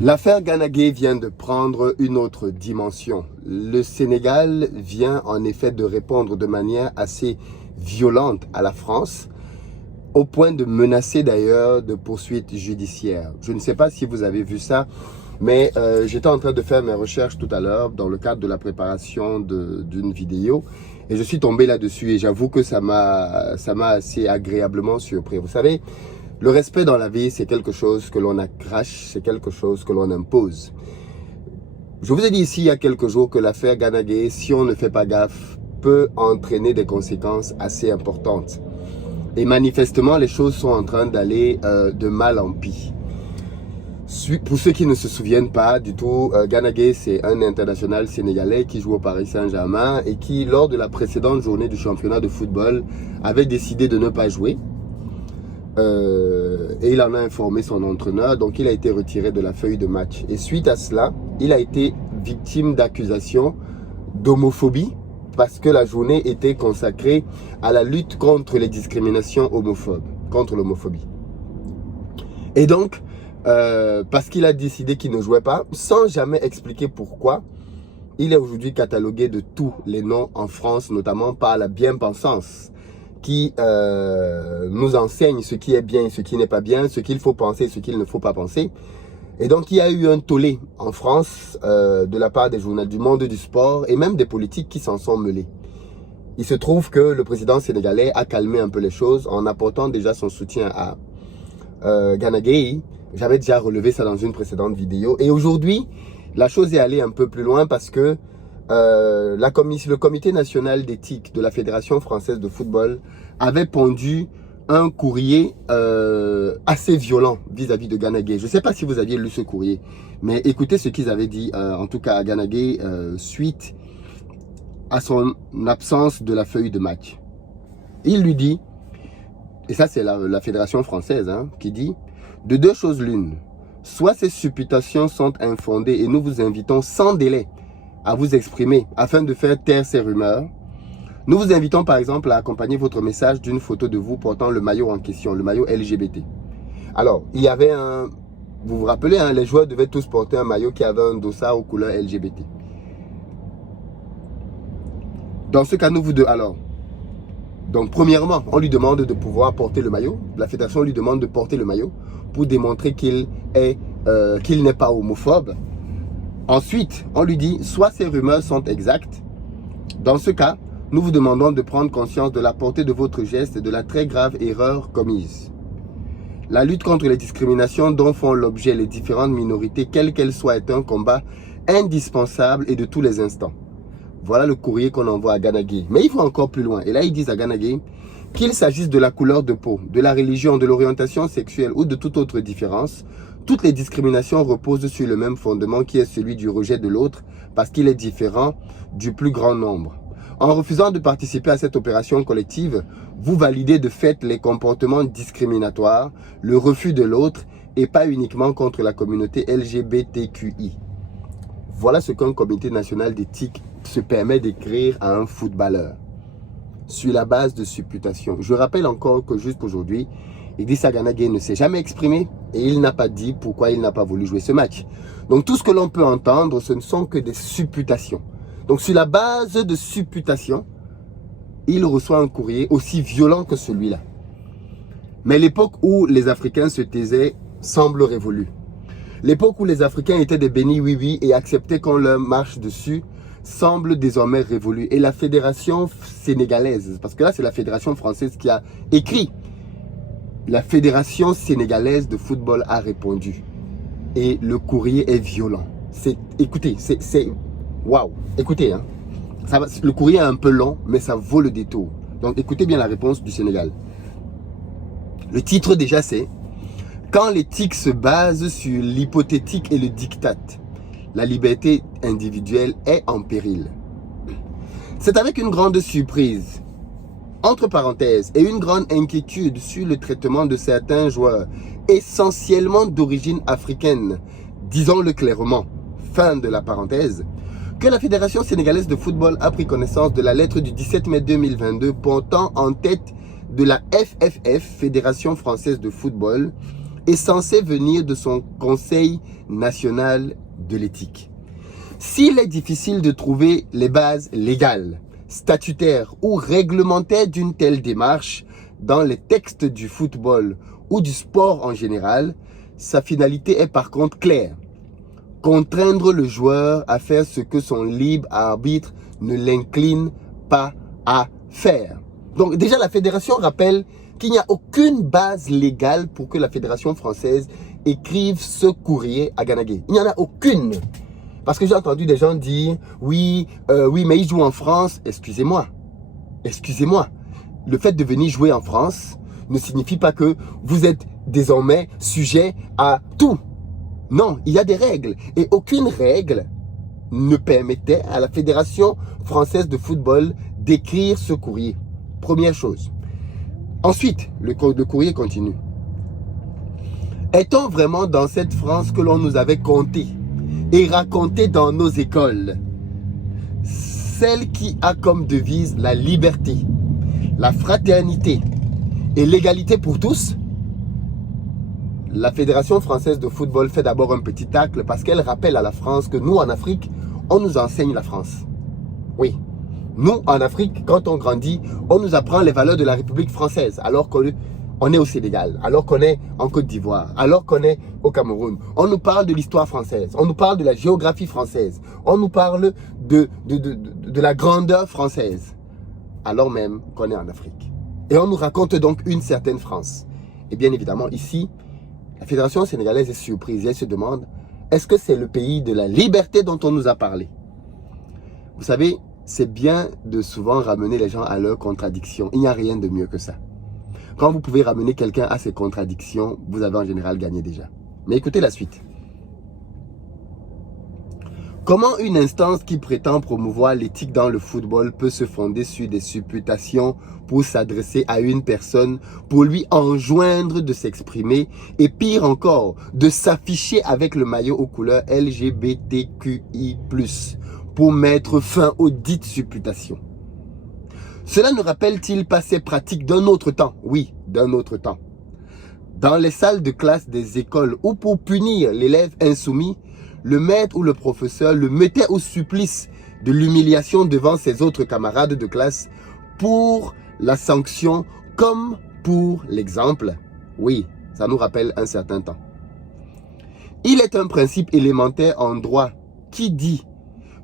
L'affaire Gana Gueye vient de prendre une autre dimension. Le Sénégal vient en effet de répondre de manière assez violente à la France, au point de menacer d'ailleurs de poursuites judiciaires. Je ne sais pas si vous avez vu ça, mais j'étais en train de faire mes recherches tout à l'heure dans le cadre de la préparation d'une vidéo et je suis tombé là-dessus et j'avoue que ça m'a assez agréablement surpris. Vous savez, le respect dans la vie, c'est quelque chose que l'on accrache, c'est quelque chose que l'on impose. Je vous ai dit ici il y a quelques jours que l'affaire Gana Gueye, si on ne fait pas gaffe, peut entraîner des conséquences assez importantes. Et manifestement, les choses sont en train d'aller de mal en pis. Pour ceux qui ne se souviennent pas du tout, Gana Gueye, c'est un international sénégalais qui joue au Paris Saint-Germain et qui, lors de la précédente journée du championnat de football, avait décidé de ne pas jouer. Et il en a informé son entraîneur, donc il a été retiré de la feuille de match. Et suite à cela, il a été victime d'accusations d'homophobie parce que la journée était consacrée à la lutte contre les discriminations homophobes, contre l'homophobie. Et donc, parce qu'il a décidé qu'il ne jouait pas, sans jamais expliquer pourquoi, il est aujourd'hui catalogué de tous les noms en France, notamment par la bien-pensance, qui nous enseigne ce qui est bien et ce qui n'est pas bien, ce qu'il faut penser et ce qu'il ne faut pas penser. Et donc, il y a eu un tollé en France de la part des journalistes du monde du sport et même des politiques qui s'en sont mêlés. Il se trouve que le président sénégalais a calmé un peu les choses en apportant déjà son soutien à Gana Gueye. J'avais déjà relevé ça dans une précédente vidéo. Et aujourd'hui, la chose est allée un peu plus loin parce que le comité national d'éthique de la Fédération française de football avait pondu un courrier assez violent vis-à-vis de Gana Gueye. Je ne sais pas si vous aviez lu ce courrier, mais écoutez ce qu'ils avaient dit, en tout cas à Gana Gueye, suite à son absence de la feuille de match. Il lui dit, et ça c'est la Fédération française qui dit, de deux choses l'une, soit ces supputations sont infondées et nous vous invitons sans délai à vous exprimer afin de faire taire ces rumeurs. Nous vous invitons par exemple à accompagner votre message d'une photo de vous portant le maillot en question, le maillot LGBT. Alors, il y avait vous vous rappelez, les joueurs devaient tous porter un maillot qui avait un dossard aux couleurs LGBT. Dans ce cas, nous vous deux, alors, donc premièrement, on lui demande de pouvoir porter le maillot. La fédération lui demande de porter le maillot pour démontrer qu'il n'est pas homophobe. Ensuite, on lui dit, soit ces rumeurs sont exactes. Dans ce cas, nous vous demandons de prendre conscience de la portée de votre geste et de la très grave erreur commise. La lutte contre les discriminations dont font l'objet les différentes minorités, quelles qu'elles soient, est un combat indispensable et de tous les instants. Voilà le courrier qu'on envoie à Gana Gueye. Mais il faut encore plus loin. Et là, ils disent à Gana Gueye qu'il s'agisse de la couleur de peau, de la religion, de l'orientation sexuelle ou de toute autre différence, toutes les discriminations reposent sur le même fondement qui est celui du rejet de l'autre parce qu'il est différent du plus grand nombre. En refusant de participer à cette opération collective, vous validez de fait les comportements discriminatoires, le refus de l'autre et pas uniquement contre la communauté LGBTQI. Voilà ce qu'un comité national d'éthique se permet d'écrire à un footballeur sur la base de supputations. Je rappelle encore que juste aujourd'hui, Idrissa Gana Gueye ne s'est jamais exprimé et il n'a pas dit pourquoi il n'a pas voulu jouer ce match. Donc tout ce que l'on peut entendre, ce ne sont que des supputations. Donc sur la base de supputations, il reçoit un courrier aussi violent que celui-là. Mais l'époque où les Africains se taisaient semble révolue. L'époque où les Africains étaient des bénis oui-oui et acceptaient qu'on leur marche dessus semble désormais révolue. Et la fédération sénégalaise, parce que là c'est la fédération française qui a écrit, la fédération sénégalaise de football a répondu. Et le courrier est violent. Écoutez, c'est waouh. Écoutez, le courrier est un peu long, mais ça vaut le détour. Donc écoutez bien la réponse du Sénégal. Le titre déjà c'est « Quand l'éthique se base sur l'hypothétique et le diktat, la liberté individuelle est en péril. » C'est avec une grande surprise, entre parenthèses, et une grande inquiétude sur le traitement de certains joueurs, essentiellement d'origine africaine, disons-le clairement, fin de la parenthèse, que la Fédération sénégalaise de football a pris connaissance de la lettre du 17 mai 2022 portant en tête de la FFF, Fédération française de football, est censé venir de son Conseil national de l'éthique. S'il est difficile de trouver les bases légales, statutaires ou réglementaires d'une telle démarche dans les textes du football ou du sport en général, sa finalité est par contre claire. Contraindre le joueur à faire ce que son libre arbitre ne l'incline pas à faire. Donc déjà la fédération rappelle qu'il n'y a aucune base légale pour que la fédération française écrive ce courrier à Gana Gueye. Il n'y en a aucune. Parce que j'ai entendu des gens dire, oui, mais il joue en France. Excusez-moi. Le fait de venir jouer en France ne signifie pas que vous êtes désormais sujet à tout. Non, il y a des règles. Et aucune règle ne permettait à la Fédération française de football d'écrire ce courrier. Première chose. Ensuite, le courrier continue. Est-on vraiment dans cette France que l'on nous avait contée et racontée dans nos écoles? Celle qui a comme devise la liberté, la fraternité et l'égalité pour tous? La Fédération française de football fait d'abord un petit tacle parce qu'elle rappelle à la France que nous, en Afrique, on nous enseigne la France. Oui. Nous, en Afrique, quand on grandit, on nous apprend les valeurs de la République française, alors qu'on est au Sénégal, alors qu'on est en Côte d'Ivoire, alors qu'on est au Cameroun. On nous parle de l'histoire française, on nous parle de la géographie française, on nous parle de la grandeur française, alors même qu'on est en Afrique. Et on nous raconte donc une certaine France. Et bien évidemment, ici, la Fédération sénégalaise est surprise et elle se demande, est-ce que c'est le pays de la liberté dont on nous a parlé? Vous savez, c'est bien de souvent ramener les gens à leurs contradictions. Il n'y a rien de mieux que ça. Quand vous pouvez ramener quelqu'un à ses contradictions, vous avez en général gagné déjà. Mais écoutez la suite. Comment une instance qui prétend promouvoir l'éthique dans le football peut se fonder sur des supputations pour s'adresser à une personne, pour lui enjoindre de s'exprimer et pire encore, de s'afficher avec le maillot aux couleurs LGBTQI+, pour mettre fin aux dites supputations? Cela ne rappelle-t-il pas ces pratiques d'un autre temps? Oui, d'un autre temps. Dans les salles de classe des écoles où pour punir l'élève insoumis, le maître ou le professeur le mettait au supplice de l'humiliation devant ses autres camarades de classe pour la sanction comme pour l'exemple. Oui, ça nous rappelle un certain temps. Il est un principe élémentaire en droit qui dit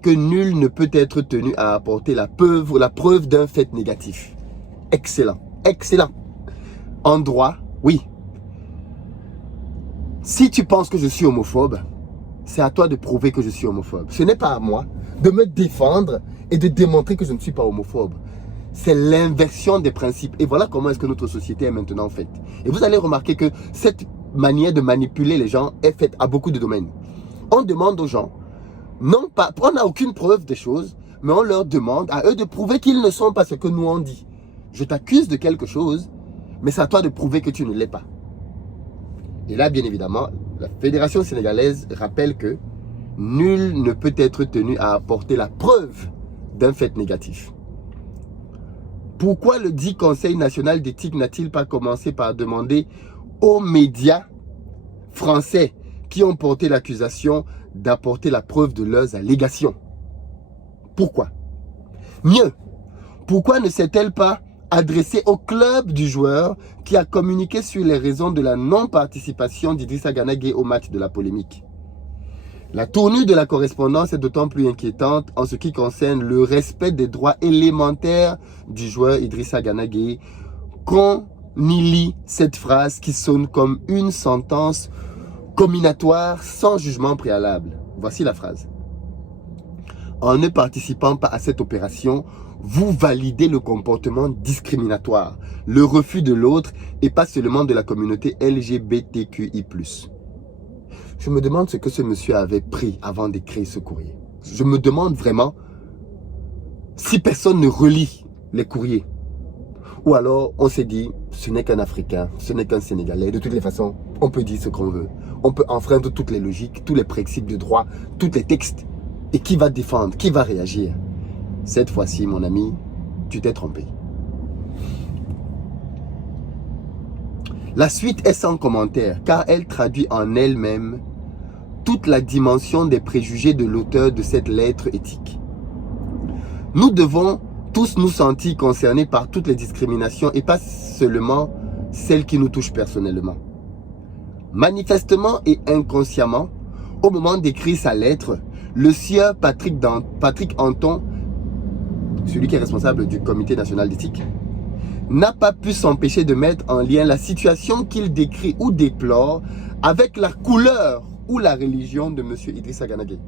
que nul ne peut être tenu à apporter la preuve d'un fait négatif. Excellent, excellent. En droit, oui. Si tu penses que je suis homophobe, c'est à toi de prouver que je suis homophobe. Ce n'est pas à moi de me défendre et de démontrer que je ne suis pas homophobe. C'est l'inversion des principes. Et voilà comment est-ce que notre société est maintenant faite. Et vous allez remarquer que cette manière de manipuler les gens est faite à beaucoup de domaines. On demande aux gens, non pas, on n'a aucune preuve des choses, mais on leur demande à eux de prouver qu'ils ne sont pas ce que nous on dit. Je t'accuse de quelque chose, mais c'est à toi de prouver que tu ne l'es pas. Et là, bien évidemment, la Fédération sénégalaise rappelle que nul ne peut être tenu à apporter la preuve d'un fait négatif. Pourquoi le dit Conseil national d'éthique n'a-t-il pas commencé par demander aux médias français qui ont porté l'accusation d'apporter la preuve de leurs allégations? Pourquoi? Mieux, pourquoi ne s'est-elle pas adressée au club du joueur qui a communiqué sur les raisons de la non-participation d'Idrissa Gana Gueye au match de la polémique? La tournure de la correspondance est d'autant plus inquiétante en ce qui concerne le respect des droits élémentaires du joueur Idrissa Gana Gueye. Qu'on y lit cette phrase qui sonne comme une sentence comminatoire sans jugement préalable. Voici la phrase. En ne participant pas à cette opération, vous validez le comportement discriminatoire, le refus de l'autre et pas seulement de la communauté LGBTQI+. Je me demande ce que ce monsieur avait pris avant d'écrire ce courrier. Je me demande vraiment si personne ne relit les courriers. Ou alors on s'est dit, ce n'est qu'un Africain, ce n'est qu'un Sénégalais. De toutes les façons, on peut dire ce qu'on veut. On peut enfreindre toutes les logiques, tous les principes de droit, tous les textes. Et qui va défendre? Qui va réagir? Cette fois-ci, mon ami, tu t'es trompé. La suite est sans commentaire car elle traduit en elle-même toute la dimension des préjugés de l'auteur de cette lettre éthique. Nous devons tous nous sentir concernés par toutes les discriminations et pas seulement celles qui nous touchent personnellement. Manifestement et inconsciemment, au moment d'écrire sa lettre, le sieur Patrick Anton, celui qui est responsable du Comité national d'éthique, n'a pas pu s'empêcher de mettre en lien la situation qu'il décrit ou déplore avec la couleur ou la religion de M. Idrissa Gana Gueye.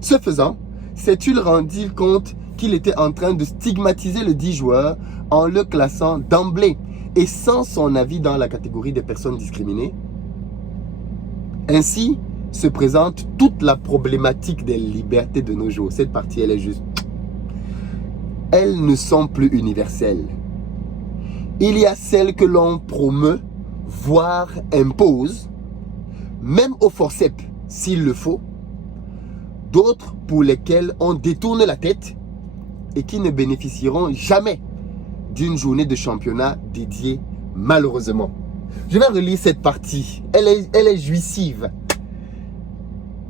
Ce faisant, s'est-il rendu compte qu'il était en train de stigmatiser le dit joueur en le classant d'emblée et sans son avis dans la catégorie des personnes discriminées? Ainsi se présente toute la problématique des libertés de nos jours. Cette partie, elle est juste... Elles ne sont plus universelles. Il y a celles que l'on promeut, voire impose, même au forceps s'il le faut, d'autres pour lesquelles on détourne la tête et qui ne bénéficieront jamais d'une journée de championnat dédiée, malheureusement. Je vais relire cette partie, elle est jouissive.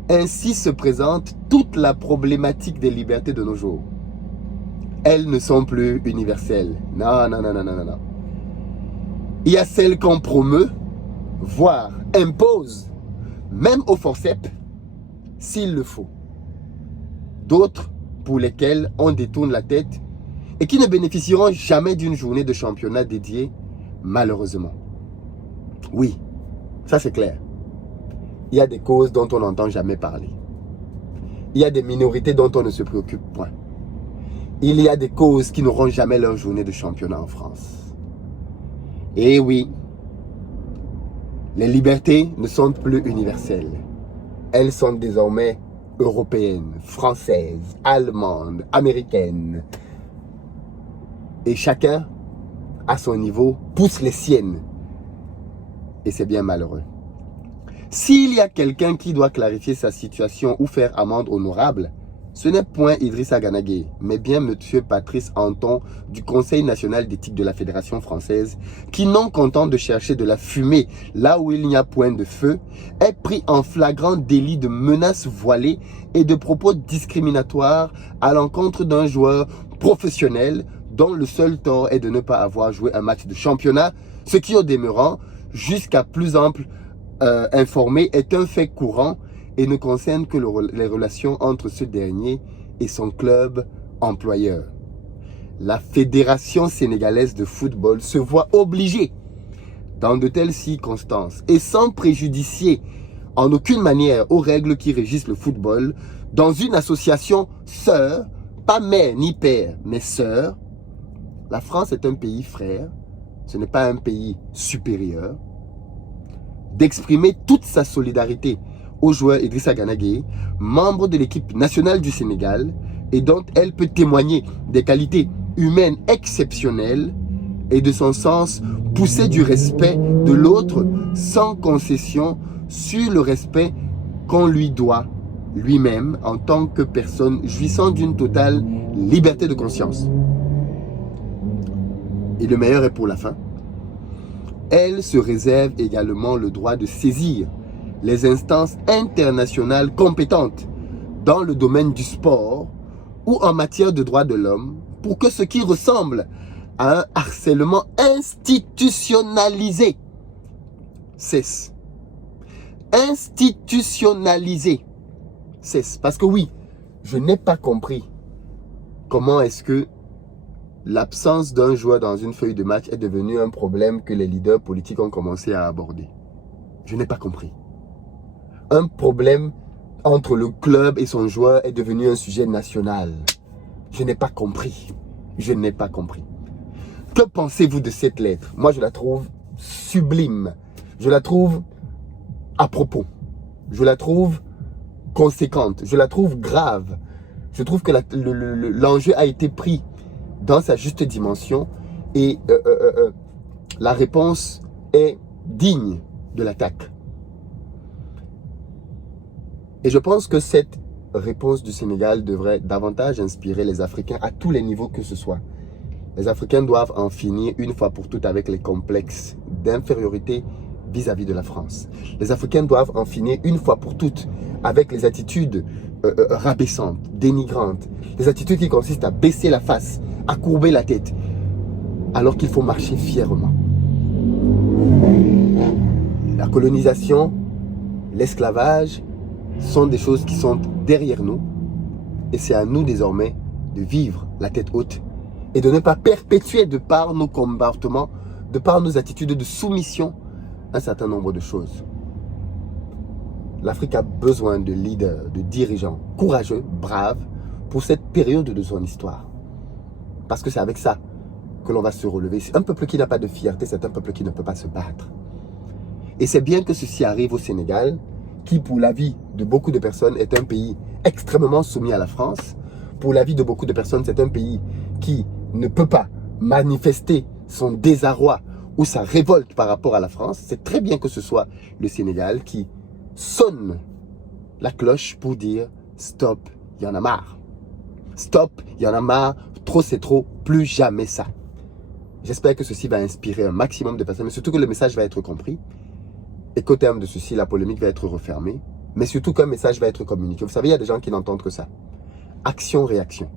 Ainsi se présente toute la problématique des libertés de nos jours. Elles ne sont plus universelles. Non, non, non, non, non, non. Il y a celles qu'on promeut, voire impose, même au forceps, s'il le faut. D'autres pour lesquelles on détourne la tête et qui ne bénéficieront jamais d'une journée de championnat dédiée, malheureusement. Oui, ça c'est clair. Il y a des causes dont on n'entend jamais parler. Il y a des minorités dont on ne se préoccupe point. Il y a des causes qui n'auront jamais leur journée de championnat en France. Et oui, les libertés ne sont plus universelles. Elles sont désormais européennes, françaises, allemandes, américaines. Et chacun, à son niveau, pousse les siennes. Et c'est bien malheureux. S'il y a quelqu'un qui doit clarifier sa situation ou faire amende honorable, ce n'est point Idrissa Gana Gueye, mais bien M. Patrice Anton du Conseil national d'éthique de la Fédération française, qui, non content de chercher de la fumée là où il n'y a point de feu, est pris en flagrant délit de menaces voilées et de propos discriminatoires à l'encontre d'un joueur professionnel dont le seul tort est de ne pas avoir joué un match de championnat, ce qui au demeurant, jusqu'à plus ample informé, est un fait courant et ne concerne que les relations entre ce dernier et son club employeur. La Fédération sénégalaise de football se voit obligée, dans de telles circonstances, et sans préjudicier en aucune manière aux règles qui régissent le football, dans une association sœur, pas mère ni père, mais sœur. La France est un pays frère, ce n'est pas un pays supérieur, d'exprimer toute sa solidarité au joueur Idrissa Gana Gueye, membre de l'équipe nationale du Sénégal, et dont elle peut témoigner des qualités humaines exceptionnelles et de son sens poussé du respect de l'autre sans concession sur le respect qu'on lui doit lui-même en tant que personne jouissant d'une totale liberté de conscience. Et le meilleur est pour la fin. Elle se réserve également le droit de saisir les instances internationales compétentes dans le domaine du sport ou en matière de droits de l'homme pour que ce qui ressemble à un harcèlement institutionnalisé cesse. Institutionnalisé cesse. Parce que oui, je n'ai pas compris comment est-ce que l'absence d'un joueur dans une feuille de match est devenue un problème que les leaders politiques ont commencé à aborder. Je n'ai pas compris. Un problème entre le club et son joueur est devenu un sujet national. Je n'ai pas compris. Je n'ai pas compris. Que pensez-vous de cette lettre? Moi, je la trouve sublime. Je la trouve à propos. Je la trouve conséquente. Je la trouve grave. Je trouve que l'enjeu a été pris dans sa juste dimension et la réponse est digne de l'attaque. Et je pense que cette réponse du Sénégal devrait davantage inspirer les Africains à tous les niveaux que ce soit. Les Africains doivent en finir une fois pour toutes avec les complexes d'infériorité vis-à-vis de la France. Les Africains doivent en finir une fois pour toutes avec les attitudes rabaissantes, dénigrantes. Les attitudes qui consistent à baisser la face, à courber la tête, alors qu'il faut marcher fièrement. La colonisation, l'esclavage sont des choses qui sont derrière nous. Et c'est à nous désormais de vivre la tête haute et de ne pas perpétuer de par nos comportements, de par nos attitudes de soumission, un certain nombre de choses. L'Afrique a besoin de leaders, de dirigeants courageux, braves, pour cette période de son histoire. Parce que c'est avec ça que l'on va se relever. C'est un peuple qui n'a pas de fierté, c'est un peuple qui ne peut pas se battre. Et c'est bien que ceci arrive au Sénégal, qui pour l'avis de beaucoup de personnes est un pays extrêmement soumis à la France. Pour l'avis de beaucoup de personnes, c'est un pays qui ne peut pas manifester son désarroi ou sa révolte par rapport à la France. C'est très bien que ce soit le Sénégal qui sonne la cloche pour dire stop, il y en a marre. Stop, il y en a marre, trop c'est trop, plus jamais ça. J'espère que ceci va inspirer un maximum de personnes, mais surtout que le message va être compris. Et qu'au terme de ceci, la polémique va être refermée. Mais surtout qu'un message va être communiqué. Vous savez, il y a des gens qui n'entendent que ça. Action-réaction.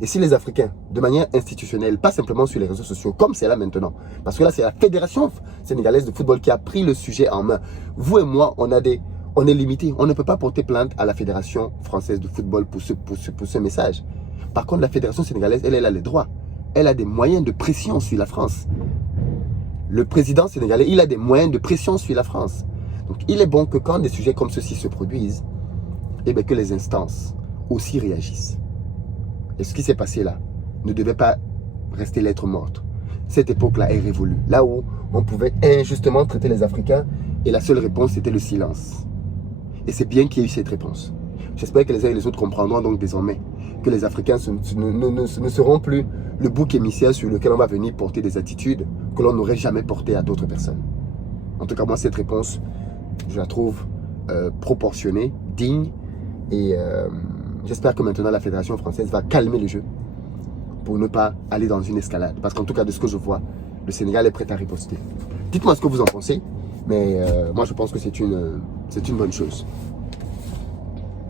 Et si les Africains, de manière institutionnelle, pas simplement sur les réseaux sociaux, comme c'est là maintenant, parce que là, c'est la Fédération sénégalaise de football qui a pris le sujet en main. Vous et moi, on est limité. On ne peut pas porter plainte à la Fédération française de football pour ce message. Par contre, la Fédération sénégalaise, elle a les droits. Elle a des moyens de pression sur la France. Le président sénégalais, il a des moyens de pression sur la France. Donc, il est bon que quand des sujets comme ceci se produisent, eh bien, que les instances aussi réagissent. Et ce qui s'est passé là ne devait pas rester lettre morte. Cette époque-là est révolue. Là où on pouvait injustement traiter les Africains et la seule réponse, c'était le silence. Et c'est bien qu'il y ait eu cette réponse. J'espère que les uns et les autres comprendront donc désormais que les Africains ne seront plus le bouc émissaire sur lequel on va venir porter des attitudes que l'on n'aurait jamais portées à d'autres personnes. En tout cas, moi, cette réponse, je la trouve proportionnée, digne. Et j'espère que maintenant, la Fédération française va calmer le jeu pour ne pas aller dans une escalade. Parce qu'en tout cas, de ce que je vois, le Sénégal est prêt à riposter. Dites-moi ce que vous en pensez. Mais moi, je pense que c'est une bonne chose.